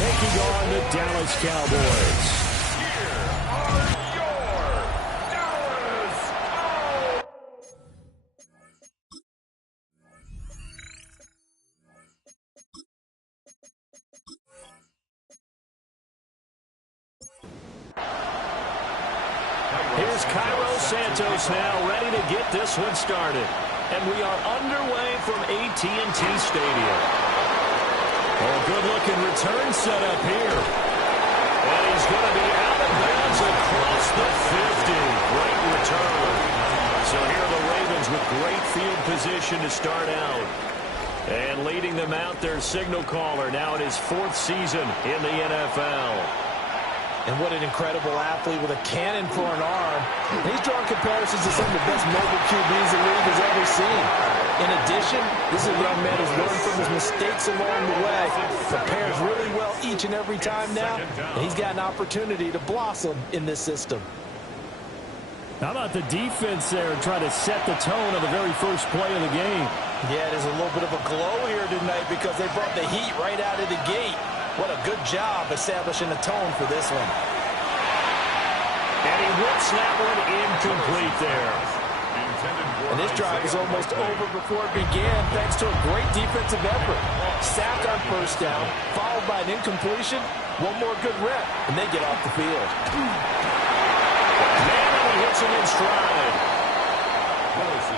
taking on the Dallas Cowboys. Here's Cairo Santos now ready to get this one started. And we are underway from AT&T Stadium. Oh, good-looking return set up here. And he's going to be out of bounds across the 50. Great return. So here are the Ravens with great field position to start out. And leading them out, their signal caller now in his 4th season in the NFL. And what an incredible athlete with a cannon for an arm. And he's drawing comparisons to some of the best mobile QBs the league has ever seen. In addition, this is a young man who's learned from his mistakes along the way. Prepares really well each and every time now. And he's got an opportunity to blossom in this system. How about the defense there trying to set the tone of the very first play of the game? Yeah, there's a little bit of a glow here tonight because they brought the heat right out of the gate. What a good job establishing a tone for this one. And he whips that one incomplete there. And this drive is almost over before it began thanks to a great defensive effort. Sack on first down, followed by an incompletion. One more good rep, and they get off the field. Man, and he hits him in stride.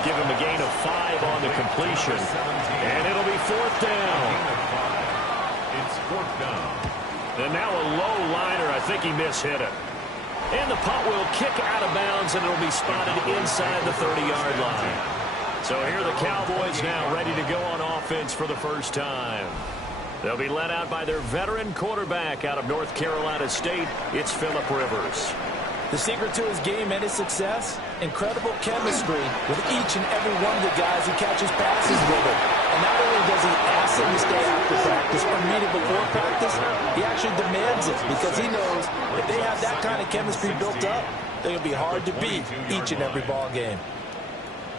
Give him a gain of 5 on the completion. And it'll be 4th down. It's 4th down. And now a low liner. I think he mishit it. And the punt will kick out of bounds, and it'll be spotted inside the 30-yard line. So here are the Cowboys now ready to go on offense for the first time. They'll be led out by their veteran quarterback out of North Carolina State. It's Phillip Rivers. The secret to his game and his success, incredible chemistry with each and every one of the guys he catches passes with him. And not only does he ask them to stay after practice or meet him before practice, he actually demands it because he knows if they have that kind of chemistry built up, they're going to be hard to beat each and every ball game.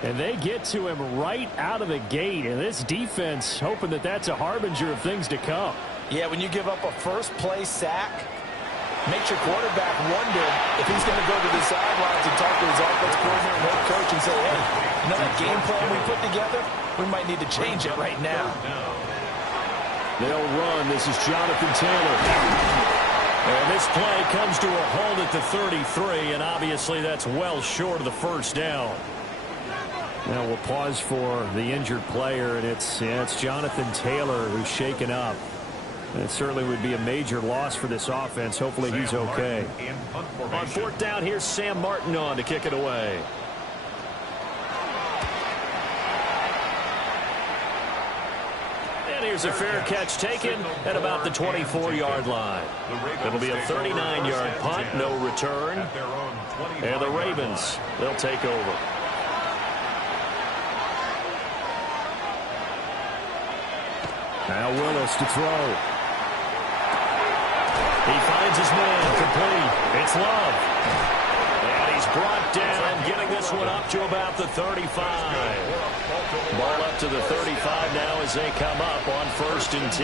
And they get to him right out of the gate, and this defense hoping that that's a harbinger of things to come. Yeah, when you give up a first-play sack, makes your quarterback wonder if he's going to go to the sidelines and talk to his offense coordinator and head coach and say, hey, you know that game plan we put together? We might need to change it right now. They'll run. This is Jonathan Taylor. And this play comes to a halt at the 33, and obviously that's well short of the first down. Now we'll pause for the injured player, and it's Jonathan Taylor who's shaken up. It certainly would be a major loss for this offense. Hopefully he's okay. On 4th down, here's Sam Martin on to kick it away. And here's a fair catch taken at about the 24-yard line. It'll be a 39-yard punt, no return. And the Ravens, they'll take over. Now Willis to throw. He finds his man, complete. It's Love. And he's brought down, getting this one up to about the 35. Ball up to the 35 now as they come up on 1st and 10.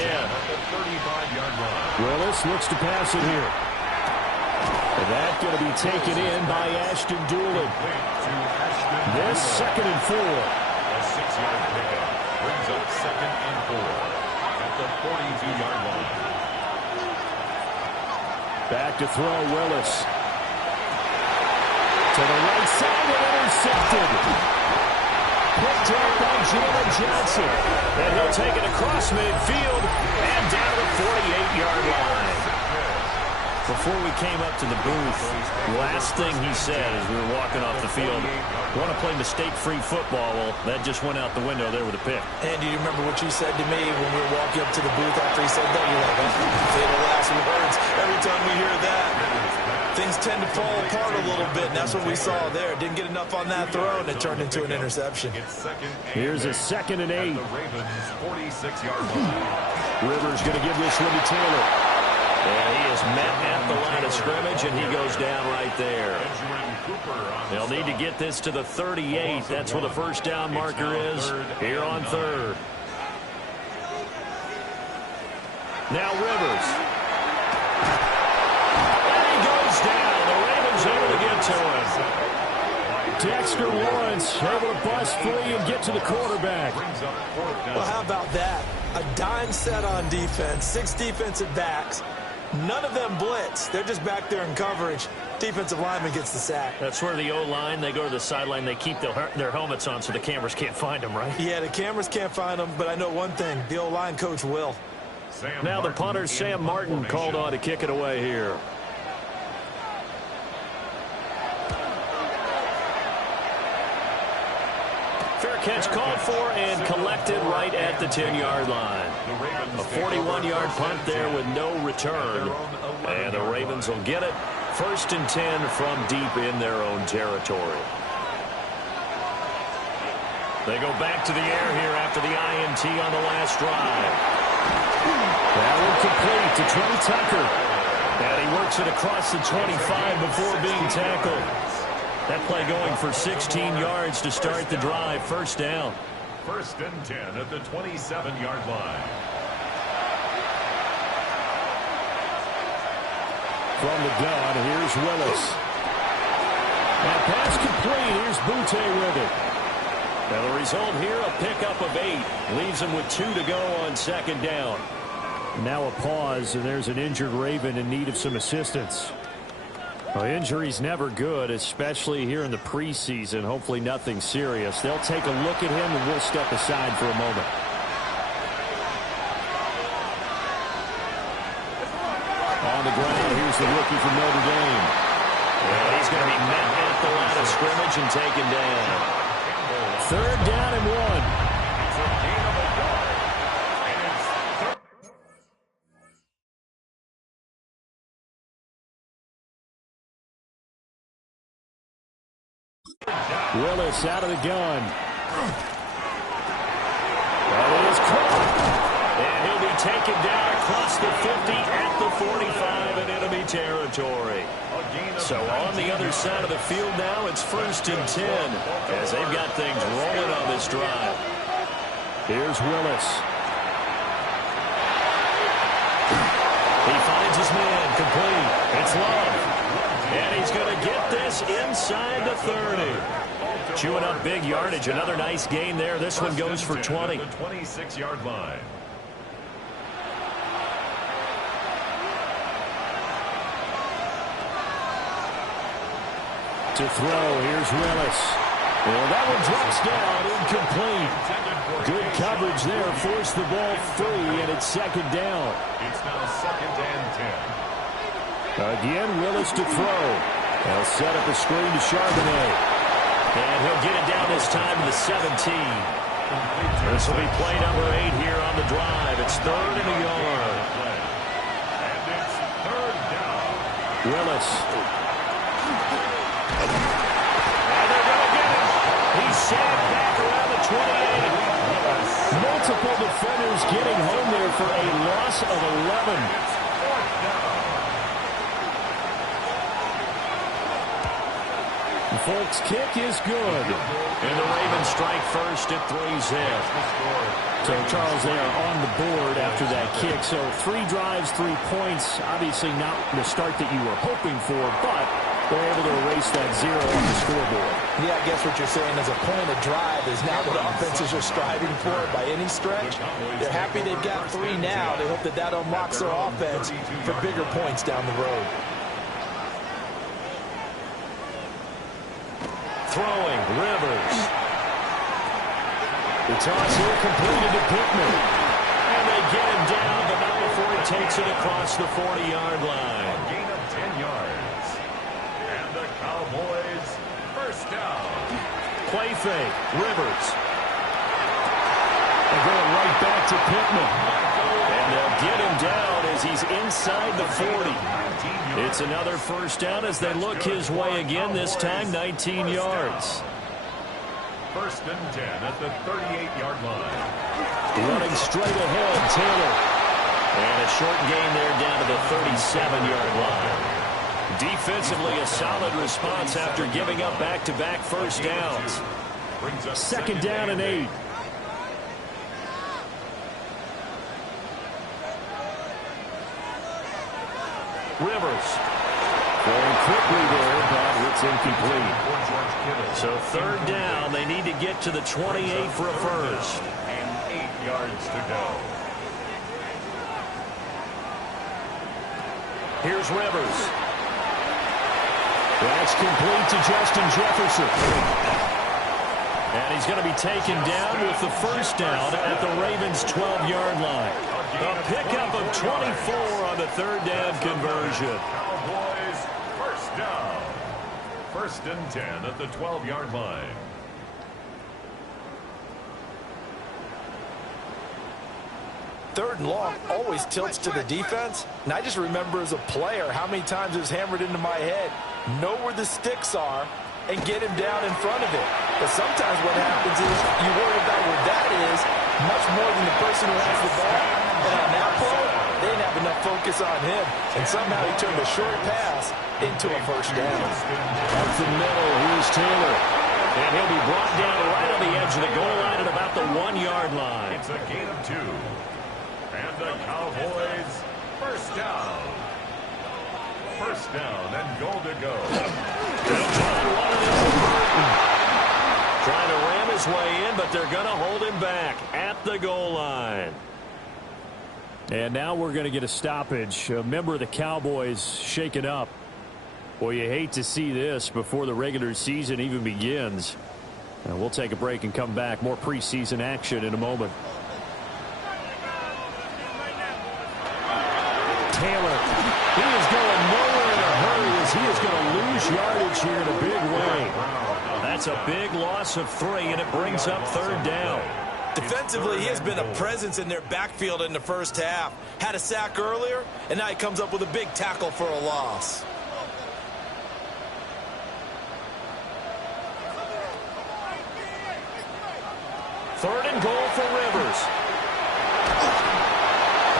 Willis looks to pass it here. And that's going to be taken in by Ashton Doolin. This 2nd and 4. A 6-yard pickup brings up 2nd and 4 at the 42-yard line. Back to throw, Willis. To the right side and intercepted. Picked up by Jalen Johnson. And he'll take it across midfield and down the 48-yard line. Before we came up to the booth, last thing he said as we were walking off the field, want to play mistake-free football. Well, that just went out the window there with a pick. And do you remember what you said to me when we were walking up to the booth after he said that? You're like, oh, say the last words. Every time we hear that, things tend to fall apart a little bit, and that's what we saw there. Didn't get enough on that throw, and it turned into an interception. Here's a 2nd and 8. The Ravens' 46-yard line. Rivers going to give this one to Taylor. And he is met at the line of scrimmage, and he goes down right there. They'll need to get this to the 38. That's where the first down marker is here on 3rd. Now Rivers. Dexter Lawrence able to bust free and get to the quarterback. Well, how about that? A dime set on defense, 6 defensive backs. None of them blitz. They're just back there in coverage. Defensive lineman gets the sack. That's where the O-line, they go to the sideline, they keep their helmets on so the cameras can't find them, right? Yeah, the cameras can't find them, but I know one thing. The O-line coach will. Now the punter, Sam Martin, called on to kick it away here. Fair catch called for and collected right at the 10-yard line. A 41-yard punt there with no return. And the Ravens will get it. 1st and 10 from deep in their own territory. They go back to the air here after the INT on the last drive. That one complete to Trey Tucker. And he works it across the 25 before being tackled. That play going for 16 yards to start the drive. 1st down. 1st and 10 at the 27-yard line. From the gun, here's Willis. And pass complete. Here's Butte with it. Now the result here, a pickup of 8. Leaves him with 2 to go on 2nd down. Now a pause, and there's an injured Raven in need of some assistance. Well, injury's never good, especially here in the preseason. Hopefully nothing serious. They'll take a look at him, and we'll step aside for a moment. On the ground, here's the rookie from Notre Dame. And he's going to be met at the line of scrimmage and taken down. 3rd down and 1. Willis out of the gun. That is caught. And he'll be taken down across the 50 at the 45 in enemy territory. So on the other side of the field now, it's 1st and 10 as they've got things rolling on this drive. Here's Willis. He finds his man complete. It's Love. And he's going to get this inside the 30. Chewing up big yardage. Another nice gain there. This one goes for 20. The 26-yard line. To throw, here's Willis. Well, that one drops down, incomplete. Good coverage there, forced the ball free, and it's 2nd down. It's now 2nd and 10. Again, Willis to throw. They'll set up a screen to Charbonnet. And he'll get it down this time to the 17. This will be play number 8 here on the drive. It's 3rd and a yard. And it's 3rd down. Willis. And they're going to get it. He's sagged back around the 28. Multiple defenders getting home there for a loss of 11. The Folks kick is good. And the Ravens strike first at 3 zip. So, Charles, they are on the board after that kick. So 3 drives, 3 points. Obviously not the start that you were hoping for, but they're able to erase that 0 on the scoreboard. Yeah, I guess what you're saying is a point of drive is not what offenses are striving for by any stretch. They're happy they've got 3 now. They hope that that unlocks their offense for bigger points down the road. Throwing, Rivers. The toss here completed to Pittman. And they get him down, but not before he takes it across the 40-yard line. A gain of 10 yards. And the Cowboys, 1st down. Play fake, Rivers. They're going right back to Pittman. And they'll get him down as he's inside the 40. It's another 1st down as they look his way again, this time 19 yards. 1st and 10 at the 38-yard line. Running straight ahead, Taylor. And a short gain there down to the 37-yard line. Defensively, a solid response after giving up back-to-back 1st downs. 2nd down and 8. Rivers. Going quickly there, but it's incomplete. So third down, they need to get to the 28 for a first. And 8 yards to go. Here's Rivers. That's complete to Justin Jefferson. And he's going to be taken down with the first down at the Ravens' 12-yard line. A pickup of 24 on the third down conversion. Cowboys first down. First and 10 at the 12-yard line. Third and long always tilts to the defense. And I just remember as a player how many times it was hammered into my head. Know where the sticks are and get him down in front of it. But sometimes what happens is you worry about where that is much more than the person who has the ball. And on that play, they didn't have enough focus on him. And somehow he turned a short pass into a first down. Up the middle, here's Taylor. And he'll be brought down right on the edge of the goal line at about the 1-yard line. It's a gain of 2. And the Cowboys first down. First down and goal to go. Trying to ram his way in, but they're going to hold him back at the goal line. And now we're going to get a stoppage. A member of the Cowboys shaken up. Well, you hate to see this before the regular season even begins. We'll take a break and come back. More preseason action in a moment. Taylor, he is going nowhere in a hurry as he is going to lose yardage here in a big way. That's a big loss of 3, and it brings up third down. Defensively, he has been a presence in their backfield in the first half. Had a sack earlier, and now he comes up with a big tackle for a loss. Third and goal for Rivers.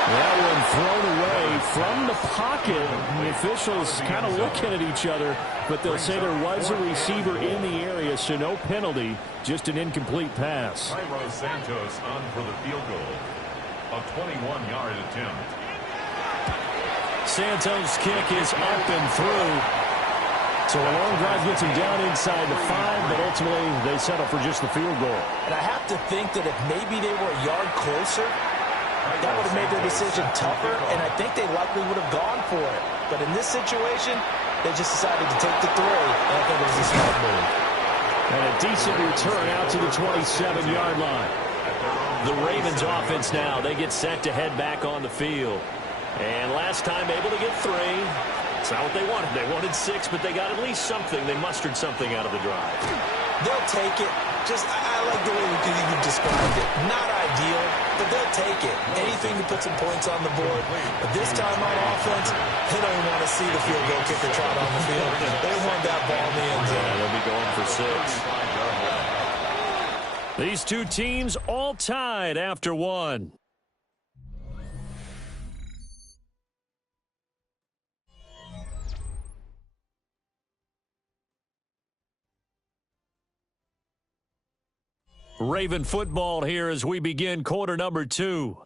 That one thrown away from the pocket. The officials kind of looking at each other, but they'll say there was a receiver in the area, so no penalty, just an incomplete pass. Santos on for the field goal. A 21-yard attempt. Santos' kick is up and through. So a long drive gets him down inside the 5, but ultimately they settle for just the field goal. And I have to think that if maybe they were a yard closer, that would have made their decision tougher, and I think they likely would have gone for it. But in this situation, they just decided to take the 3, and I think it was a smart move. And a decent return out to the 27-yard line. The Ravens offense now, they get set to head back on the field. And last time able to get 3. It's not what they wanted. They wanted 6, but they got at least something. They mustered something out of the drive. They'll take it. I like the way you described it. Not ideal, but they'll take it. Anything to put some points on the board. But this time on offense, they don't want to see the field goal kicker trot on the field. They want that ball in the end zone. They'll be going for 6. These two teams all tied after 1. Raven football here as we begin quarter number 2.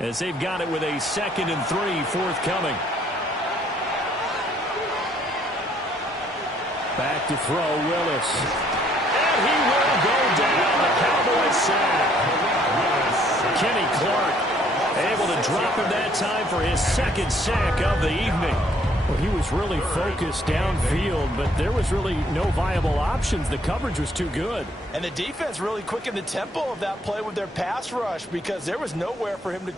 as they've got it with a 2nd and 3 forthcoming. Back to throw, Willis. And he will go down. The Cowboys sack. Kenny Clark able to drop him that time for his 2nd sack of the evening. Well, he was really focused downfield, but there was really no viable options. The coverage was too good. And the defense really quickened the tempo of that play with their pass rush because there was nowhere for him to.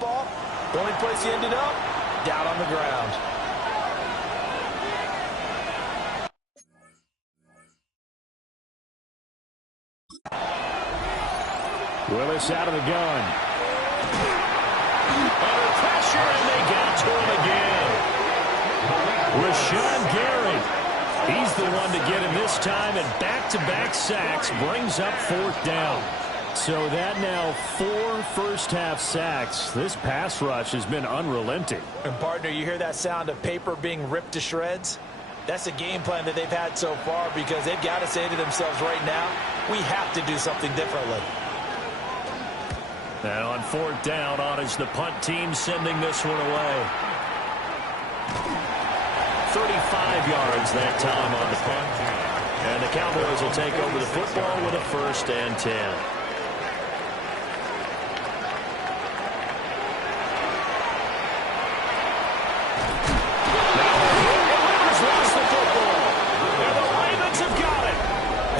Ball. The only place he ended up, down on the ground. Willis out of the gun. Under pressure, and they got to him again. Rashawn Gary. He's the one to get him this time, and back-to-back sacks brings up 4th down. So that now 4 first-half sacks. This pass rush has been unrelenting. And, partner, you hear that sound of paper being ripped to shreds? That's the game plan that they've had so far because they've got to say to themselves right now, we have to do something differently. And on 4th down, on is the punt team sending this one away. 35 yards that time on the punt. And the Cowboys will take over the football with a 1st and 10.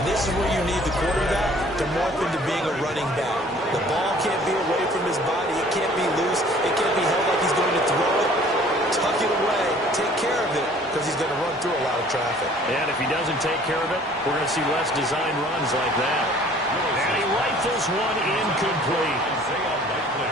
This is where you need the quarterback to morph into being a running back. The ball can't be away from his body. It can't be loose. It can't be held like he's going to throw it. Tuck it away. Take care of it because he's going to run through a lot of traffic. And if he doesn't take care of it, we're going to see less design runs like that. And he rifles one incomplete.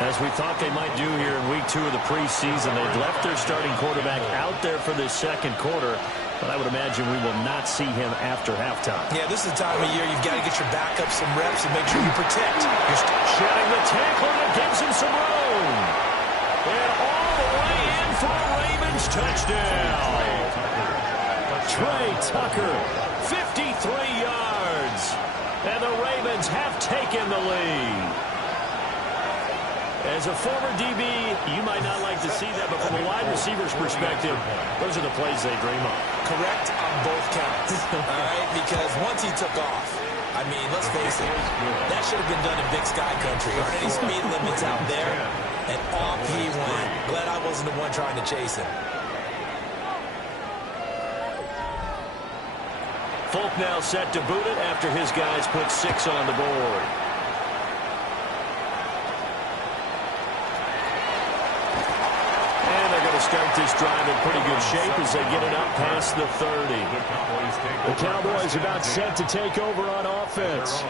As we thought they might do here in week 2 of the preseason, they'd left their starting quarterback out there for this 2nd quarter. But I would imagine we will not see him after halftime. Yeah, this is the time of year you've got to get your backup some reps and make sure you protect. You're shedding the tackle that gives him some room. And all the way in for a Ravens touchdown. Trey Tucker, 53 yards. And the Ravens have taken the lead. As a former DB, you might not like to see that, but from a wide receiver's perspective, those are the plays they dream of. Correct on both counts. All right, because once he took off, I mean, let's face it, that should have been done in Big Sky Country. Aren't any speed limits out there? And off he went. Glad I wasn't the one trying to chase him. Folk now set to boot it after his guys put 6 on the board. Start this drive in pretty good shape as they get it up past the 30. The Cowboys about set to take over on offense.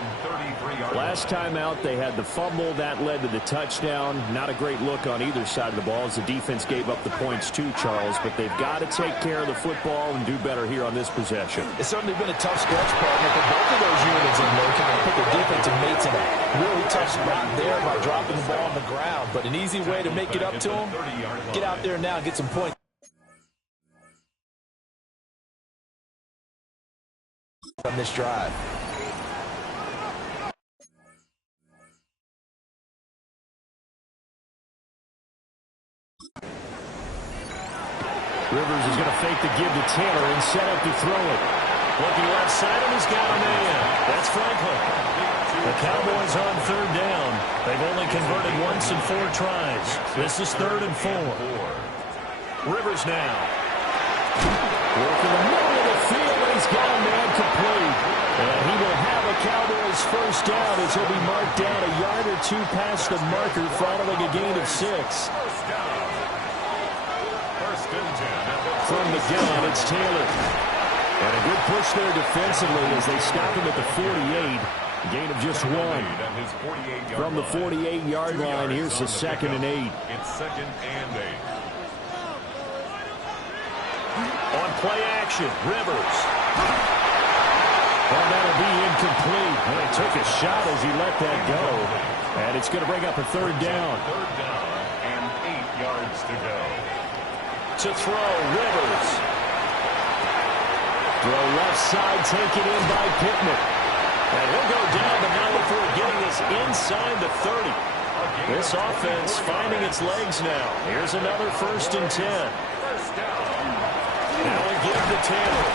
Last time out, they had the fumble. That led to the touchdown. Not a great look on either side of the ball as the defense gave up the points too, Charles. But they've got to take care of the football and do better here on this possession. It's certainly been a tough stretch, partner, for both of those units in there. Kind of put their defensive mates in a really tough spot there by dropping the ball on the ground. But an easy way to make it up to them, get out there now and get some points on this drive. Rivers is going to fake the give to Taylor and set up to throw it. Looking left side, and he's got a man. That's Franklin. The Cowboys on 3rd down. They've only converted once in 4 tries. This is 3rd and 4. Rivers now. Working the middle of the field, and he's got a man complete. And he will have a the Cowboys first down as he'll be marked down a yard or two past the marker following a gain of 6. First down. First and 10. From the gun, it's Taylor. And a good push there defensively as they stop him at the 48. Gain of just 1. From the 48-yard line, here's the 2nd and 8. It's 2nd and 8. On play action, Rivers. Well, that'll be incomplete. And he took a shot as he let that go. And it's going to bring up a 3rd down. 3rd down and 8 yards to go. To throw, Rivers. Throw left side, taken in by Pittman. And he'll go down, but now before getting this inside the 30. This offense finding its legs now. Here's another 1st and 10. Now we give to Taylor.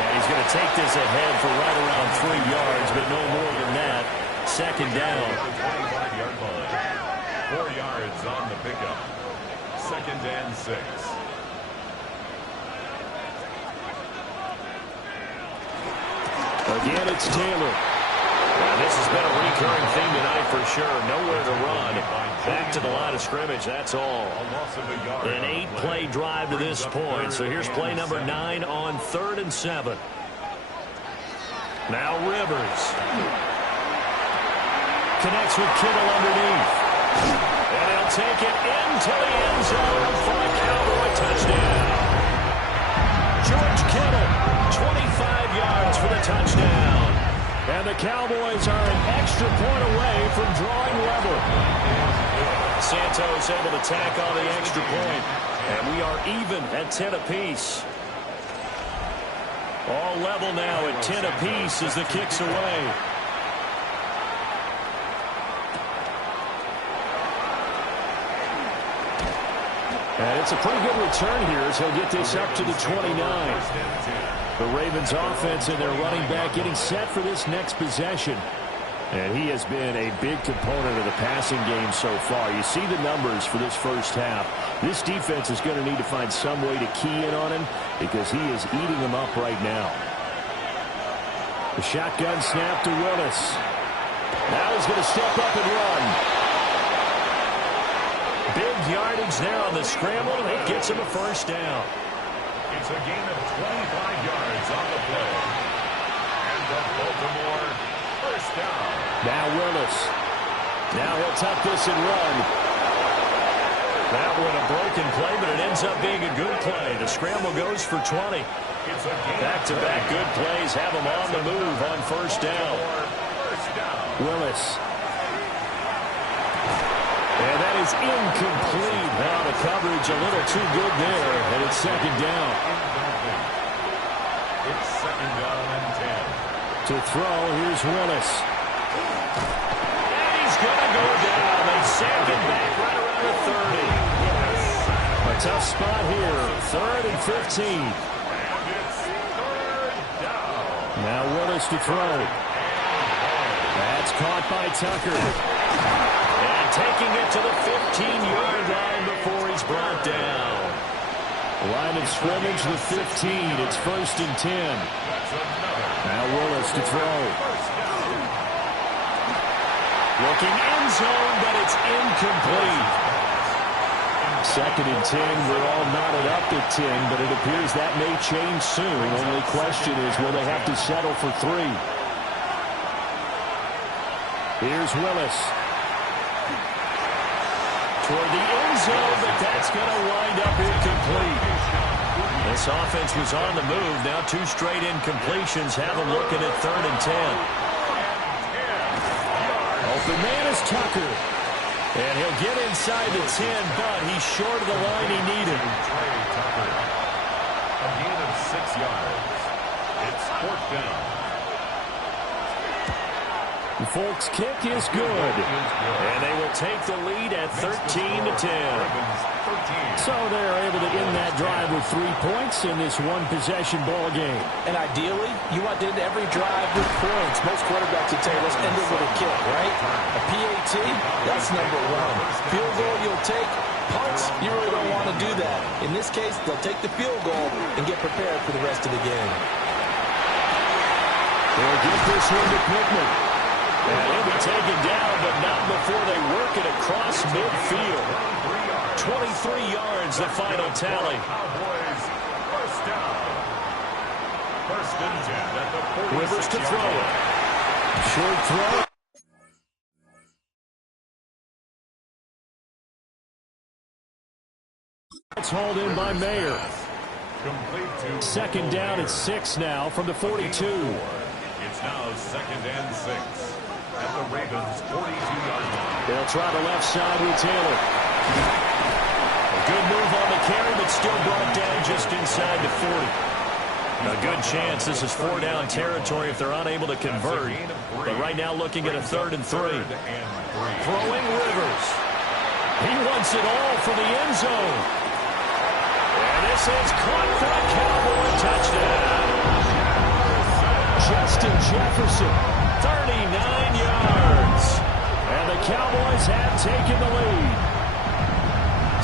And he's going to take this ahead for right around 3 yards, but no more than that. 2nd down. 25-yard line. 4 yards on the pickup. 2nd and 6. Again, it's Taylor. Now, this has been a recurring theme tonight for sure. Nowhere to run. Back to the line of scrimmage, that's all. An 8-play drive to this point. So here's play number 9 on 3rd and 7. Now Rivers. Connects with Kittle underneath. And he'll take it into the end zone for a Cowboy touchdown. George Kittle, 25 yards for the touchdown. And the Cowboys are an extra point away from drawing level. Santos able to tack on the extra point. And we are even at 10 apiece. All level now at 10 apiece as the kick's away. And it's a pretty good return here as he'll get this up to the 29. The Ravens offense and their running back getting set for this next possession. And he has been a big component of the passing game so far. You see the numbers for this first half. This defense is going to need to find some way to key in on him because he is eating them up right now. The shotgun snap to Willis. Now he's going to step up and run. Big yardage there on the scramble. It gets him a 1st down. It's a gain of 25 yards on the play. And the Baltimore 1st down. Now Willis. Now he'll tuck this and run. That one a broken play, but it ends up being a good play. The scramble goes for 20. Back-to-back good plays have him on the move on 1st down. Willis. And that is incomplete. Now the coverage a little too good there, and it's 2nd down. It's 2nd down and 10. To throw, here's Willis. And he's going to go down. They sack him back right around the 30. A tough spot here. 3rd and 15. And it's 3rd down. Now Willis to throw. That's caught by Tucker. Taking it to the 15-yard line before he's brought down. Line of scrimmage, the 15. It's 1st and 10. Now Willis to throw. Looking end zone, but it's incomplete. 2nd and 10. We're all knotted up at 10, but it appears that may change soon. Only question is, will they have to settle for 3? Here's Willis. Toward the end zone, but that's going to wind up incomplete. This offense was on the move. Now 2 straight incompletions have them looking at 3rd and 10. Open man is Tucker. And he'll get inside the 10, but he's short of the line he needed. A gain of 6 yards. It's 4th down. The Folks kick is good. And they will take the lead at 13-10. So they're able to end that drive with 3 points in this one-possession ball game. And ideally, you want to end every drive with points. Most quarterbacks would say, let's end it with a kick, right? A PAT, that's number 1. Field goal you'll take. Punts, you really don't want to do that. In this case, they'll take the field goal and get prepared for the rest of the game. They'll get this one to Pittman. And he'll be taken down, but not before they work it across midfield. 23 yards, the final tally. Cowboys, first down. First and 10 at the 46 Rivers to throw it. Short throw. It's hauled in by Mayer. Second down at 6 now from the 42. It's now second and 6 at the Ravens' 42-yard line. They'll try the left side with Taylor. A good move on the carry, but still brought down just inside the 40. A good chance this is 4-down territory if they're unable to convert. But right now looking at a 3rd and 3. Throwing Rivers. He wants it all for the end zone. And this is caught for a Cowboy touchdown. Justin Jefferson, 39 yards. And the Cowboys have taken the lead.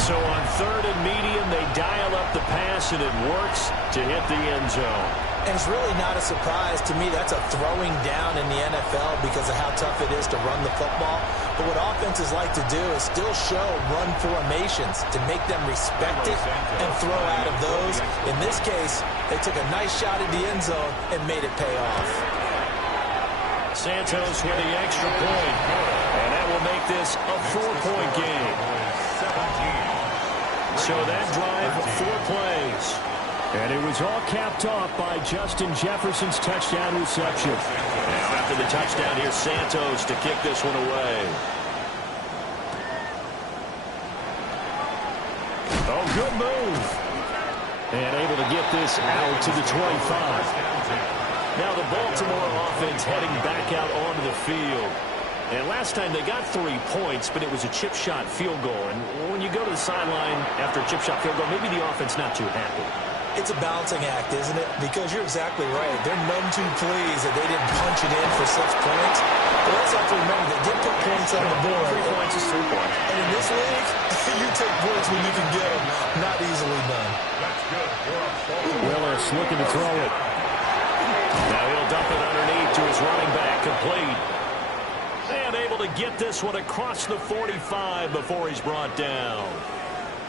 So on 3rd and medium, they dial up the pass, and it works to hit the end zone. And it's really not a surprise to me. That's a throwing down in the NFL because of how tough it is to run the football. But what offenses like to do is still show run formations to make them respect it and throw out of those. In this case, they took a nice shot at the end zone and made it pay off. Santos with the extra point. And that will make this a 4-point game. So that drive, 4 plays. And it was all capped off by Justin Jefferson's touchdown reception. Now after the touchdown, here's Santos to kick this one away. Oh, good move. And able to get this out to the 25. Now the Baltimore offense heading back out onto the field. And last time they got 3 points, but it was a chip shot field goal. And when you go to the sideline after a chip shot field goal, maybe the offense not too happy. It's a balancing act, isn't it? Because you're exactly right. They're none too pleased that they didn't punch it in for 6 points. But let's have to remember, they did put points on the board. 3 points is 3 points. And in this league, you take points when you can get them. Not easily done. That's good. Willis looking to throw it. Now he'll dump it underneath to his running back, complete. And able to get this one across the 45 before he's brought down.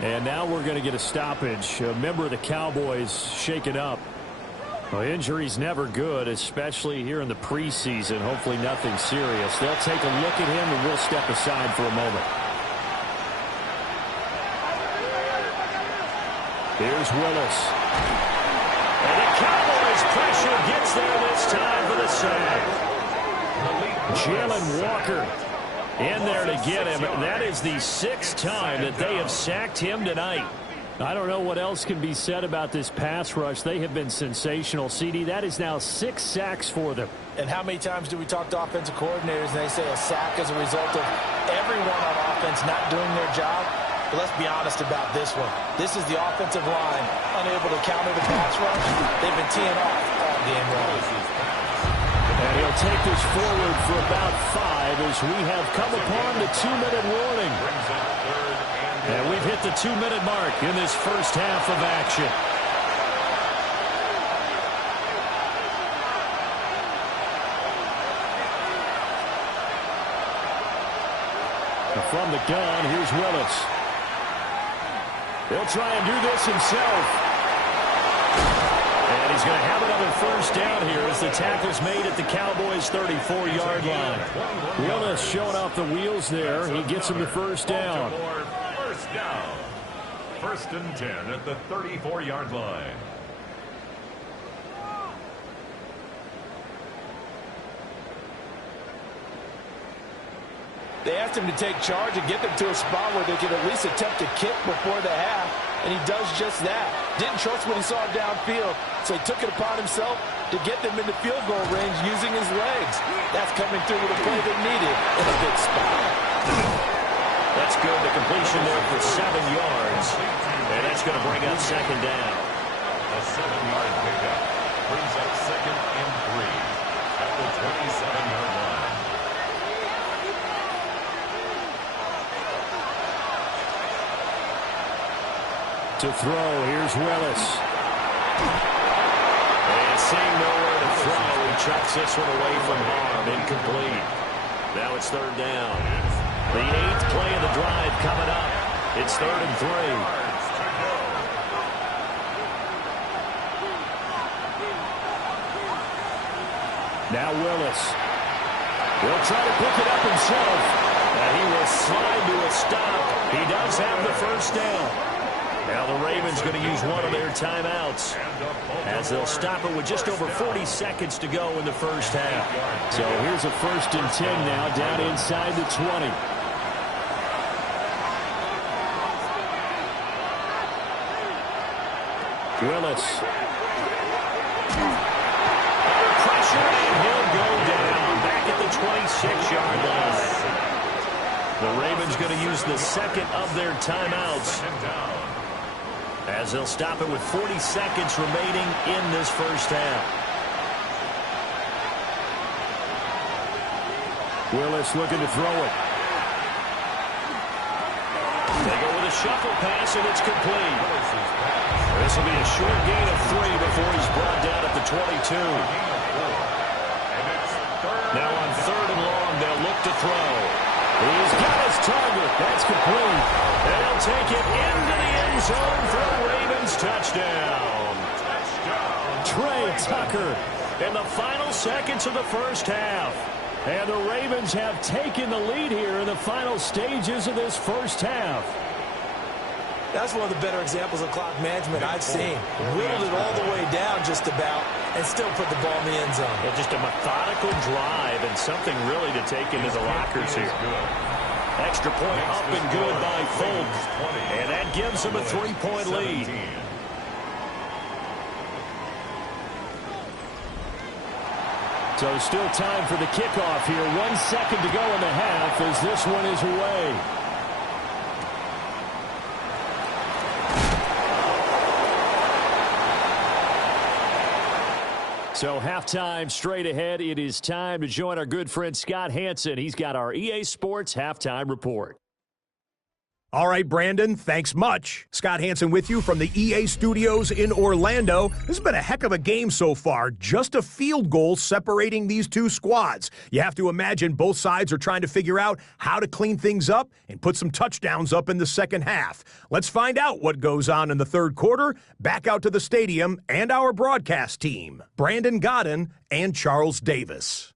And now we're going to get a stoppage. A member of the Cowboys shaken up. Well, injury's never good, especially here in the preseason. Hopefully nothing serious. They'll take a look at him, and we'll step aside for a moment. Here's Willis. And the Cowboys pressure gets there this time for the sack. Jalen Walker in there to get him. That is the 6th time that they have sacked him tonight. I don't know what else can be said about this pass rush. They have been sensational. CD, that is now 6 sacks for them. And how many times do we talk to offensive coordinators and they say a sack is a result of everyone on offense not doing their job? But let's be honest about this one. This is the offensive line unable to counter the pass rush. They've been teeing off all game long. And he'll take this forward for about 5 as we have come upon the 2-minute warning. And we've hit the 2-minute mark in this first half of action. From the gun, here's Willis. He'll try and do this himself. And he's going to have another first down here as the tackle's made at the Cowboys' 34-yard line. Willis showing off the wheels there. He gets him the first down. First down. First and 10 at the 34-yard line. They asked him to take charge and get them to a spot where they could at least attempt to kick before the half, and he does just that. Didn't trust what he saw downfield, so he took it upon himself to get them into field goal range using his legs. That's coming through with a play they needed in a big spot. That's good. The completion there for 7 yards, and that's going to bring up second down. A 7-yard pickup brings up second and 3 at the 27-yard line. To throw, here's Willis. And seeing nowhere to throw, he chucks this one away from harm. Incomplete. Now it's third down. The 8th play of the drive coming up. It's 3rd and 3. Now Willis. He'll try to pick it up himself. And he will slide to a stop. He does have the first down. Now the Ravens going to use one of their timeouts as they'll stop it with just over 40 seconds to go in the first half. So here's a 1st and 10 now down inside the 20. Willis. Under pressure, and he'll go down back at the 26-yard line. The Ravens going to use the second of their timeouts as they'll stop it with 40 seconds remaining in this first half. Willis looking to throw it. They go with a shuffle pass, and it's complete. This will be a short gain of 3 before he's brought down at the 22. Now on 3rd and long, they'll look to throw. He's got his target. That's complete. And he'll take it into the end zone for a Ravens touchdown. Trey Tucker. In the final seconds of the first half. And the Ravens have taken the lead here in the final stages of this first half. That's one of the better examples of clock management I've seen. Whittled it all the way down just about and still put the ball in the end zone. Yeah, just a methodical drive and something really to take into the lockers here. Extra point up and good by Folk. And that gives them a 3-point lead. So still time for the kickoff here. 1 second to go in the half as this one is away. So halftime straight ahead. It is time to join our good friend Scott Hansen. He's got our EA Sports halftime report. All right, Brandon, thanks much. Scott Hansen with you from the EA Studios in Orlando. This has been a heck of a game so far. Just a field goal separating these two squads. You have to imagine both sides are trying to figure out how to clean things up and put some touchdowns up in the second half. Let's find out what goes on in the third quarter. Back out to the stadium and our broadcast team, Brandon Godden and Charles Davis.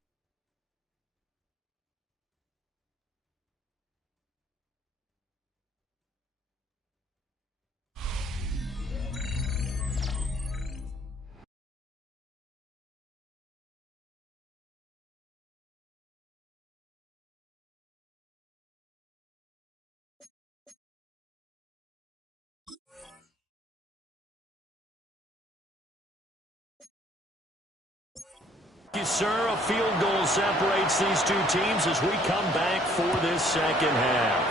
Thank you, sir. A field goal separates these two teams as we come back for this second half.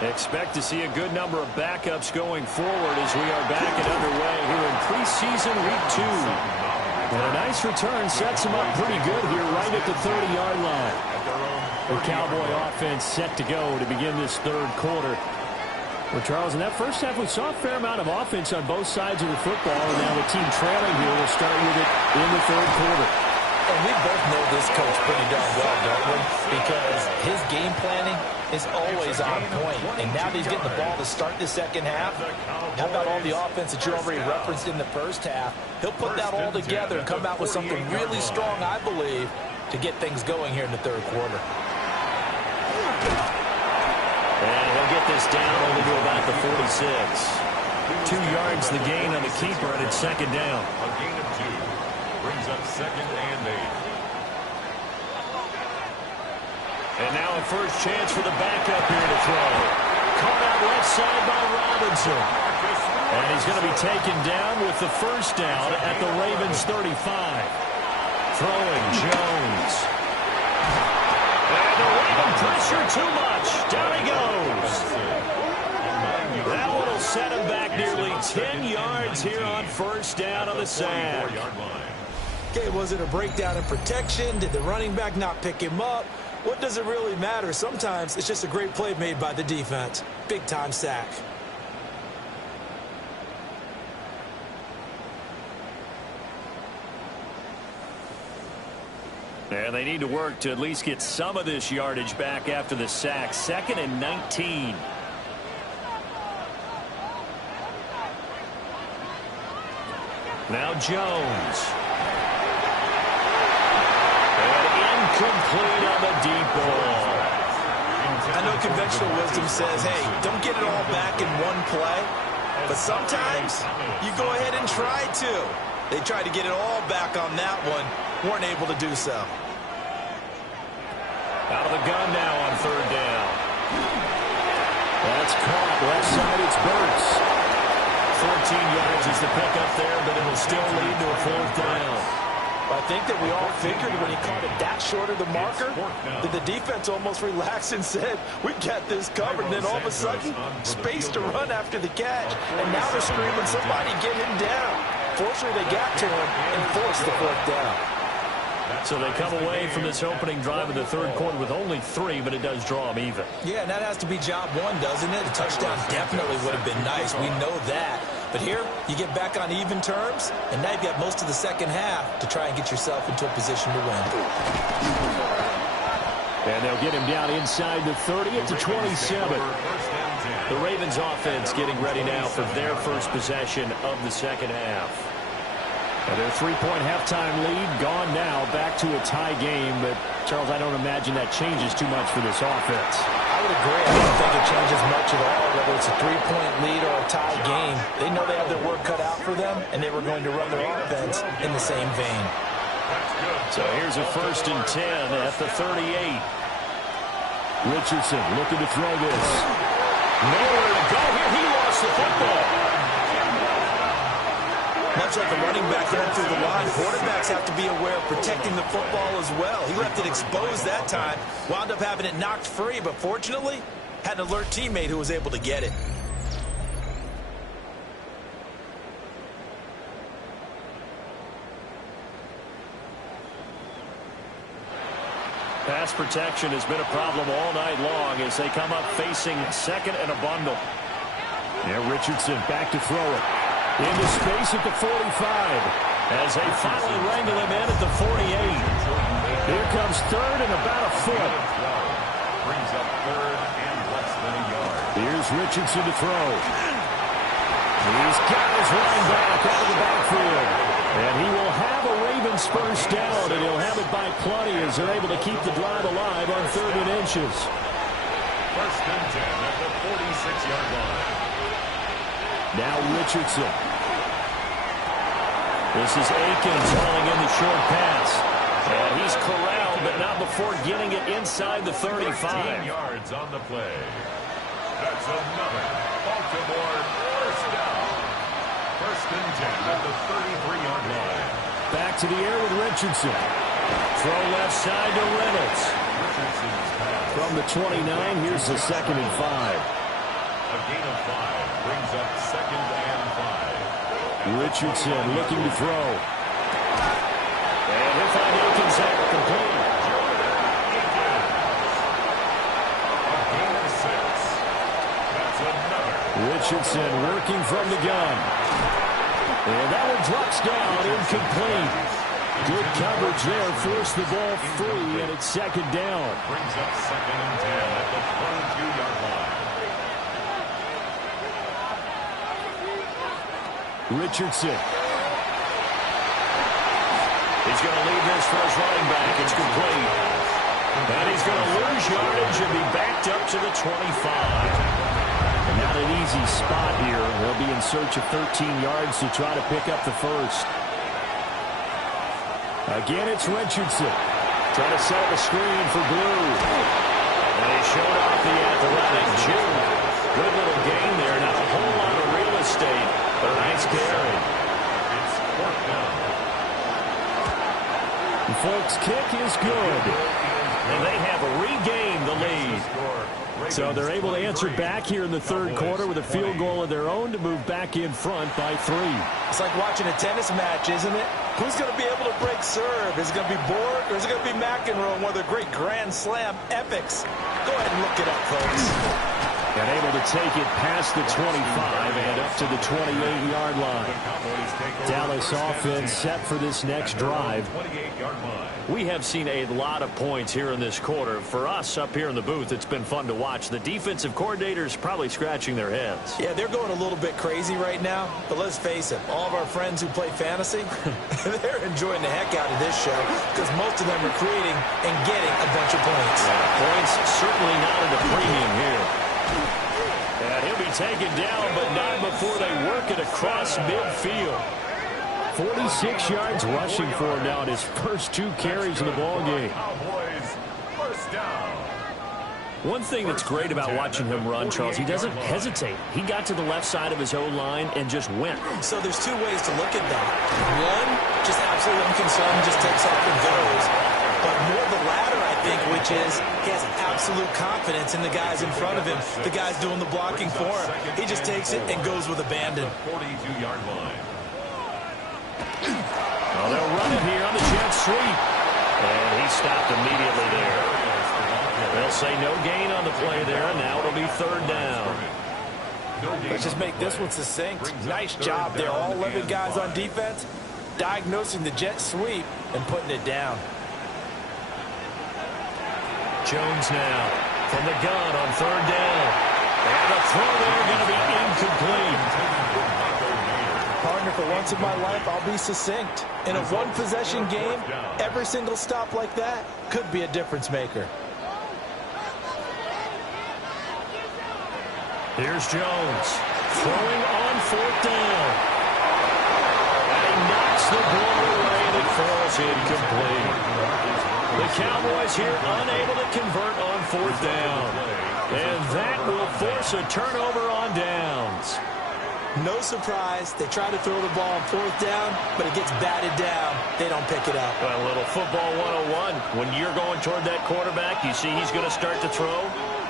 Expect to see a good number of backups going forward as we are back and underway here in preseason week 2. And a nice return sets him up pretty good here right at the 30-yard line. The Cowboy offense set to go to begin this third quarter. Well, Charles, in that first half, we saw a fair amount of offense on both sides of the football, and now the team trailing here will start with it in the third quarter. And we both know this coach pretty darn well, don't we? Because his game planning is always on point. And now that he's getting the ball to start the second half, how about all the offense that you already referenced in the first half? He'll put that all together and come out with something really strong, I believe, to get things going here in the third quarter. And he'll get this down only to about the 46. 2 yards the gain on the keeper, and it's second down. A gain of 2 brings up 2nd and 8. And now a first chance for the backup here to throw. Caught out left side by Robinson. And he's going to be taken down with the first down at the Ravens 35. Throwing Jones. And the Raven pressure too much. Down he goes. That one will set him back nearly 10 yards here on first down on the sack. Okay, was it a breakdown in protection? Did the running back not pick him up? What does it really matter? Sometimes it's just a great play made by the defense. Big-time sack. And they need to work to at least get some of this yardage back after the sack. 2nd and 19. Now Jones. And incomplete on the deep ball. I know conventional wisdom says, hey, don't get it all back in one play. But sometimes you go ahead and try to. They tried to get it all back on that one. Weren't able to do so. Out of the gun now on 3rd down. That's caught. Left side, it's Burks. 14 yards is the pickup there, but it'll still lead to a 4th down. I think that we all figured when he caught it that short of the marker that the defense almost relaxed and said, we got this covered. And then all of a sudden, space to run after the catch. And now they're screaming, somebody get him down. Fortunately, they got to him and forced the 4th down. So they come away from this opening drive in the 3rd quarter with only 3, but it does draw them even. Yeah, and that has to be job one, doesn't it? A touchdown definitely would have been nice. We know that. But here, you get back on even terms, and now you've got most of the second half to try and get yourself into a position to win. And they'll get him down inside the 30 at the 27. The Ravens offense getting ready now for their first possession of the second half. And their 3-point halftime lead gone now, back to a tie game. But, Charles, I don't imagine that changes too much for this offense. I would agree. I don't think it changes much at all, whether it's a 3-point lead or a tie game. They know they have their work cut out for them, and they were going to run their offense in the same vein. So here's a 1st and 10 at the 38. Richardson looking to throw this. Nowhere to go here. He lost the football. Much like a running back going through the line, quarterbacks have to be aware of protecting the football as well. He left it exposed that time, wound up having it knocked free, but fortunately, had an alert teammate who was able to get it. Pass protection has been a problem all night long as they come up facing 2nd and a bundle. Yeah, Richardson back to throw it. Into space at the 45. As they finally wrangle him in at the 48. Here comes 3rd and about a foot. Brings up 3rd and less than a yard. Here's Richardson to throw. He's got his running back out of the backfield. And he will have a Ravens first down, and he'll have it by plenty as they're able to keep the drive alive on 3rd and inches. 1st and 10 at the 46-yard line. Now Richardson. This is Akins hauling in the short pass. And he's corralled, but not before getting it inside the 35. 13 yards on the play. That's another Baltimore first down. 1st and 10 at the 33-yard line. Back to the air with Richardson. Throw left side to Reynolds. Richardson's pass. From the 29, here's the 2nd and 5. A gain of 5 brings up 2nd and 5. Richardson looking to throw. And he'll find Akins at the complete. A gain of 6. That's another. Richardson working from the gun. And that one drops down, incomplete. Good coverage there, forced the ball free, and it's 2nd down. Brings up 2nd and 10 at the 22-yard line. Richardson. He's going to leave this for his running back. It's complete. And he's going to lose yardage and be backed up to the 25. Not an easy spot here. They'll be in search of 13 yards to try to pick up the first. Again, it's Richardson. Trying to set up a screen for Blue. And he showed off the athletic juke. Good little gain there. Not a whole lot of real estate, but a nice carry. It's 4th down. The Folks' kick is good. And they have regained the lead. So they're able to answer back here in the 3rd quarter with a field goal of their own to move back in front by 3. It's like watching a tennis match, isn't it? Who's going to be able to break serve? Is it going to be Borg or is it going to be McEnroe, one of the great Grand Slam epics? Go ahead and look it up, folks. And able to take it past the 25 and up to the 28-yard line. Dallas offense set for this next drive. We have seen a lot of points here in this quarter. For us up here in the booth, it's been fun to watch. The defensive coordinators probably scratching their heads. Yeah, they're going a little bit crazy right now. But let's face it, all of our friends who play fantasy, they're enjoying the heck out of this show because most of them are creating and getting a bunch of points. Yeah, points certainly not at a premium here. And he'll be taken down, but not before they work it across midfield. 46 yards rushing for him now in his first 2 carries in the ballgame. One thing that's great about watching him run, Charles, he doesn't hesitate. He got to the left side of his O-line and just went. So there's 2 ways to look at that. One, just absolutely unconcerned, just takes off and goes. But more the latter, I think, which is he has absolute confidence in the guys in front of him, the guys doing the blocking for him. He just takes it and goes with abandon. 42-yard line. Well, they'll run it here on the jet sweep. And he stopped immediately there. They'll say no gain on the play there. Now it'll be 3rd down. Let's just make this one succinct. Nice job there. All 11 guys on defense diagnosing the jet sweep and putting it down. Jones now from the gun on 3rd down. And the throw there going to be incomplete. Partner, for once in my life, I'll be succinct. In a one-possession game, every single stop like that could be a difference maker. Here's Jones throwing on 4th down. And he knocks the ball away and it falls incomplete. The Cowboys here unable to convert on 4th down. And that will force a turnover on downs. No surprise. They try to throw the ball on 4th down, but it gets batted down. They don't pick it up. A little football 101. When you're going toward that quarterback, you see he's going to start to throw.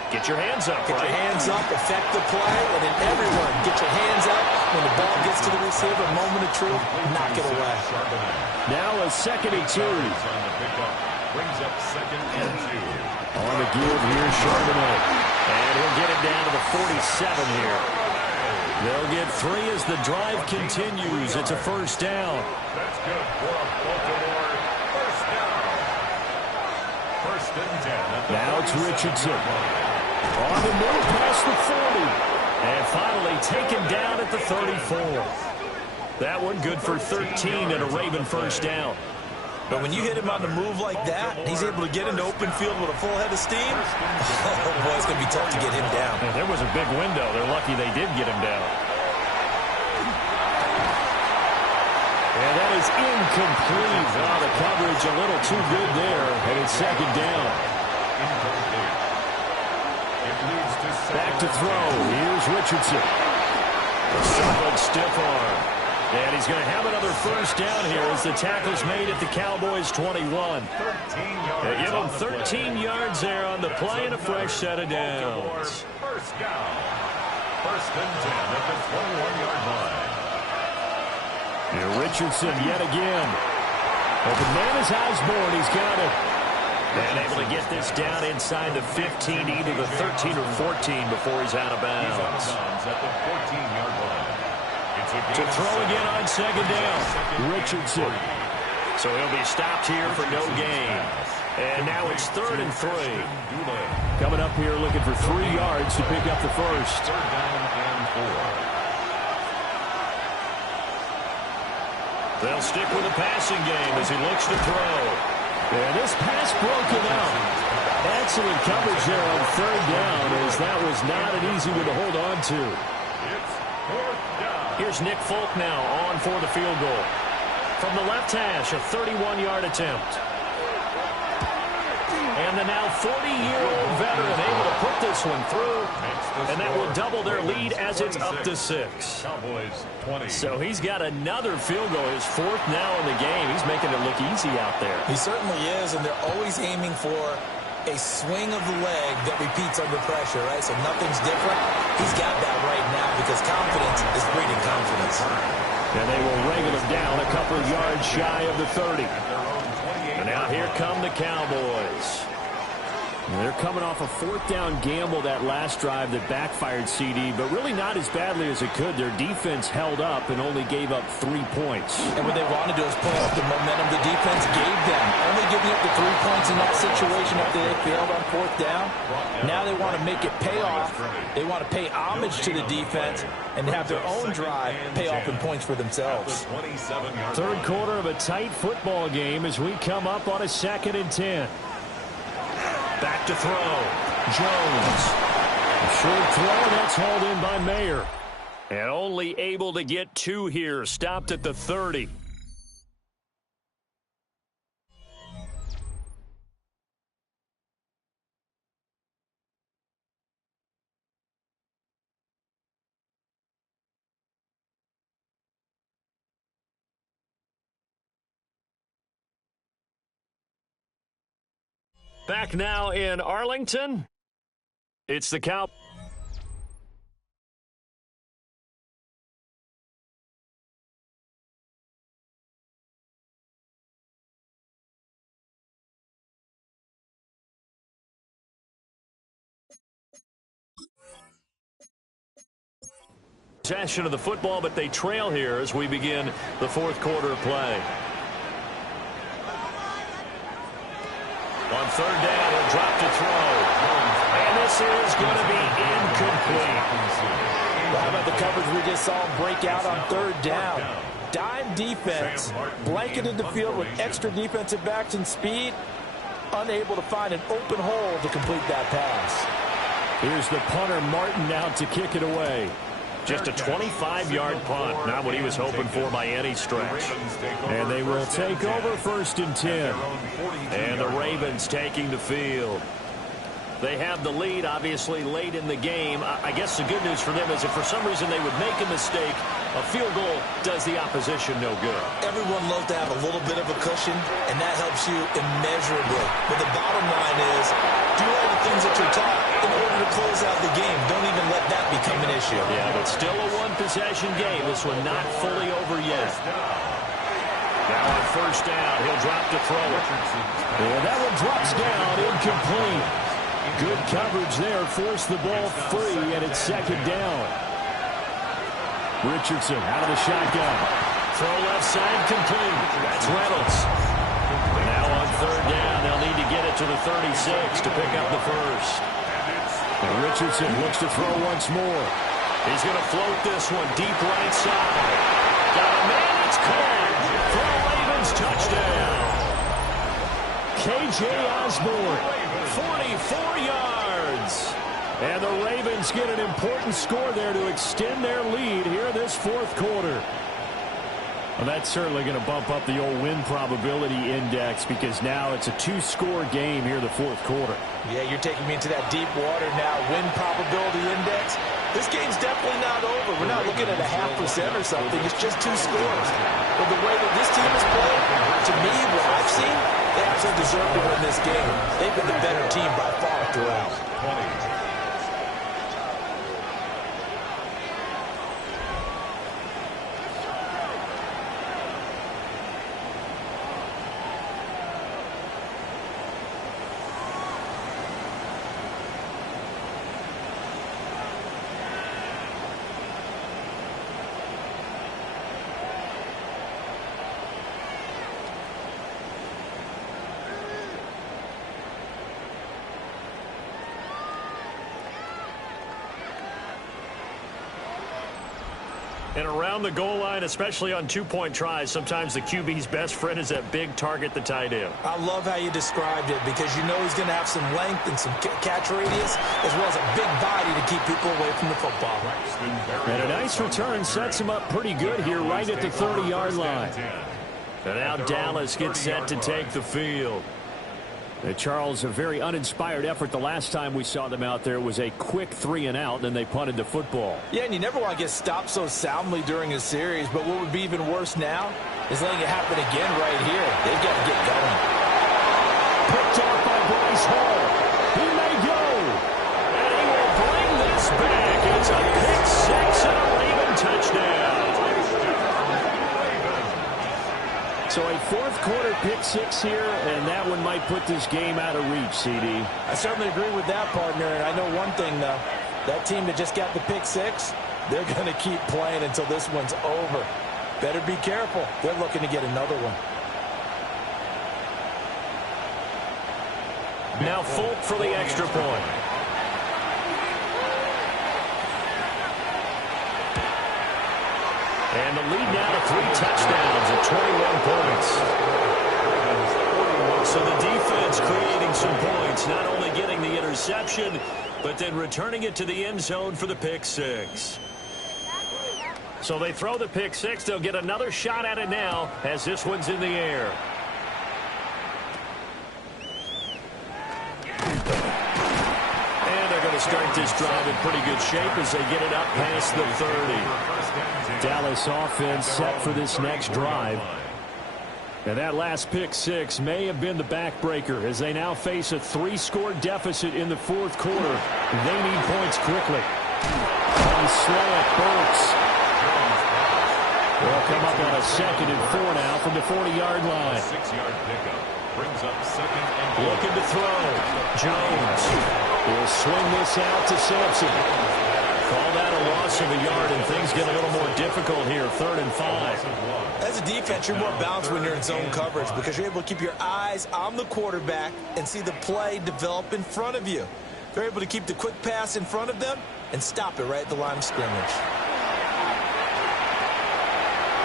Get your hands up, Get right? your hands up, affect the play, and then everyone get your hands up. When the ball gets to the receiver, moment of truth, knock it away. Now a 2nd and 2. Brings up 2nd and 2. On the give here, Charbonnet. And he'll get it down to the 47 here. They'll get 3 as the drive continues. It's a 1st down. That's good for a Baltimore 1st down. 1st and 10. Now it's Richardson. On the move past the 40. And finally taken down at the 34. That one good for 13 and a Raven 1st down. But when you hit him on the move like that, he's able to get into open field with a full head of steam. Oh, boy, it's going to be tough to get him down. Yeah, there was a big window. They're lucky they did get him down. And that is incomplete. Wow, the coverage a little too good there. And it's 2nd down. Back to throw. Here's Richardson. Solid stiff arm. And he's going to have another 1st down here as the tackle's made at the Cowboys' 21. They give him 13 yards there on the play and a fresh set of downs. 1st down. 1st and 10 at the 21-yard line. Here Richardson yet again. Open man is Osborne. He's got it. And able to get this down inside the 15, either the 13 or 14 before he's out of bounds. At the 14-yard line. To throw again on 2nd down. Richardson. So he'll be stopped here for no gain. And now it's 3rd and 3. Coming up here looking for 3 yards to pick up the 1st. 3rd down and 4. They'll stick with the passing game as he looks to throw. And this pass broken out. Excellent coverage there on 3rd down as that was not an easy one to hold on to. It's 4th down. Here's Nick Folk now on for the field goal. From the left hash, a 31-yard attempt. And the now 40-year-old veteran able to put this one through. And that will double their lead as it's up to 6. Cowboys 20. So he's got another field goal, his 4th now in the game. He's making it look easy out there. He certainly is, and they're always aiming for a swing of the leg that repeats under pressure, right? So nothing's different. He's got that right now because confidence is breeding confidence. And they will wrangle him down a couple of yards shy of the 30. And now here come the Cowboys. They're coming off a fourth down gamble that last drive that backfired, CD, but really not as badly as it could. Their defense held up and only gave up 3 points. And what they wanted to do is play off the momentum the defense gave them. Only giving up the 3 points in that situation after they failed on fourth down. Now they want to make it pay off. They want to pay homage to the defense and have their own drive pay off in points for themselves. Third quarter of a tight football game as we come up on a 2nd and 10. Back to throw. Jones. A short throw, and that's hauled in by Mayer. And only able to get 2 here. Stopped at the 30. Back now in Arlington. It's the Cow. Possession of the football, but they trail here as we begin the fourth quarter of play. On third down, he'll drop to throw. And this is going to be incomplete. Well, how about the coverage we just saw break out on third down? Dime defense, blanketed the field with extra defensive backs and speed, unable to find an open hole to complete that pass. Here's the punter, Martin, out to kick it away. Just a 25-yard punt, not what he was hoping for by any stretch. And they will take over 1st and 10. And the Ravens taking the field. They have the lead, obviously, late in the game. I guess the good news for them is if for some reason they would make a mistake, a field goal does the opposition no good. Everyone loves to have a little bit of a cushion, and that helps you immeasurably. But the bottom line is, do all the things that you're taught in order to close out the game. Don't even let that become an issue. Yeah, but still a one-possession game. This one not fully over yet. Now on first down, he'll drop to throw it. And that one drops down, incomplete. Good coverage there, forced the ball free, and it's 2nd down. Richardson out of the shotgun. Throw left side complete. That's Reynolds. Now on third down, they'll need to get it to the 36 to pick up the first. And Richardson looks to throw once more. He's going to float this one deep right side. Got a man, it's caught. For a Ravens touchdown. K.J. Osborne, 44 yards. And the Ravens get an important score there to extend their lead here this fourth quarter. Well, that's certainly going to bump up the old win probability index because now it's a 2-score game here the fourth quarter. Yeah, you're taking me into that deep water now. Win probability index. This game's definitely not over. We're not looking at a 0.5% or something. It's just 2 scores. But the way that this team has played, to me, what I've seen, they actually deserve to win this game. They've been the better team by far throughout. And around the goal line, especially on 2-point tries, sometimes the QB's best friend is that big target, the tight end. I love how you described it because you know he's going to have some length and some catch radius as well as a big body to keep people away from the football. And a nice return sets him up pretty good here right at the 30-yard line. And now Dallas gets set to take the field. Charles, a very uninspired effort the last time we saw them out there. It was a quick 3-and-out, then they punted the football. Yeah, and you never want to get stopped so soundly during a series, but what would be even worse now is letting it happen again right here. They've got to get going. Picked off by Bryce Hall. He may go. And he will bring this back. It's a pick 6 and a Raven touchdown. So a fourth quarter pick six here, and that one might put this game out of reach, CD. I certainly agree with that, partner. And I know one thing, though. That team that just got the pick six, they're going to keep playing until this one's over. Better be careful. They're looking to get another one. Now Folk for the extra point. And the lead now to 3 touchdowns at 21 points. So the defense creating some points, not only getting the interception, but then returning it to the end zone for the pick six. So they throw the pick six. They'll get another shot at it now as this one's in the air. And they're going to start this drive in pretty good shape as they get it up past the 30. Dallas offense set for this next drive. And that last pick six may have been the backbreaker as they now face a 3-score deficit in the fourth quarter. They need points quickly. On slant, Burks. They'll come up on a 2nd and 4 now from the 40-yard line. 6-yard pickup brings up 2nd and Looking to throw. Jones will swing this out to Sampson. Call that a loss of a yard, and things get a little more difficult here. 3rd and 5. As a defense, you're more balanced when you're in zone coverage because you're able to keep your eyes on the quarterback and see the play develop in front of you. They're able to keep the quick pass in front of them and stop it right at the line of scrimmage.